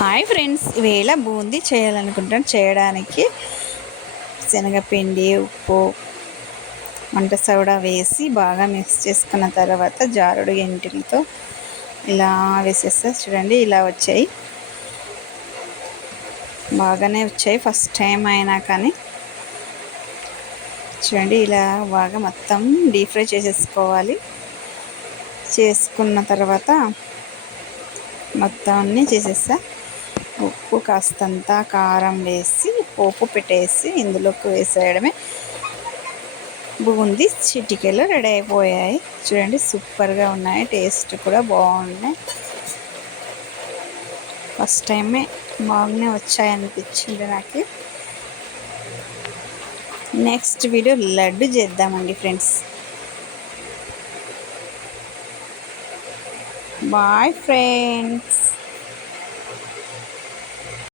Hi friends, ఈవేళ బూందీ చేయాలనుకుంటాను. చేయడానికి శనగపిండి, ఉప్పు, వంట సోడా వేసి బాగా మిక్స్ చేసుకున్న తర్వాత జారుడు గెంటిలతో ఇలా వేసేస్తా. చూడండి, ఇలా వచ్చాయి, బాగానే వచ్చాయి. ఫస్ట్ టైం అయినా కానీ చూడండి, ఇలా బాగా మొత్తం డీప్ ఫ్రై చేసేసుకోవాలి. చేసుకున్న తర్వాత మొత్తం అన్నీ చేసేస్తా. ఉప్పు కాస్తంత, కారం వేసి పోపు పెట్టేసి ఇందులోకి వేసేయడమే. బూందీ చిటికెలో రెడీ అయిపోయాయి. చూడండి, సూపర్గా ఉన్నాయి, టేస్ట్ కూడా బాగున్నాయి. ఫస్ట్ టైమే బాగానే వచ్చాయి అనిపించింది నాకు. నెక్స్ట్ వీడియో లడ్డు చేద్దామండి ఫ్రెండ్స్. Bye friends.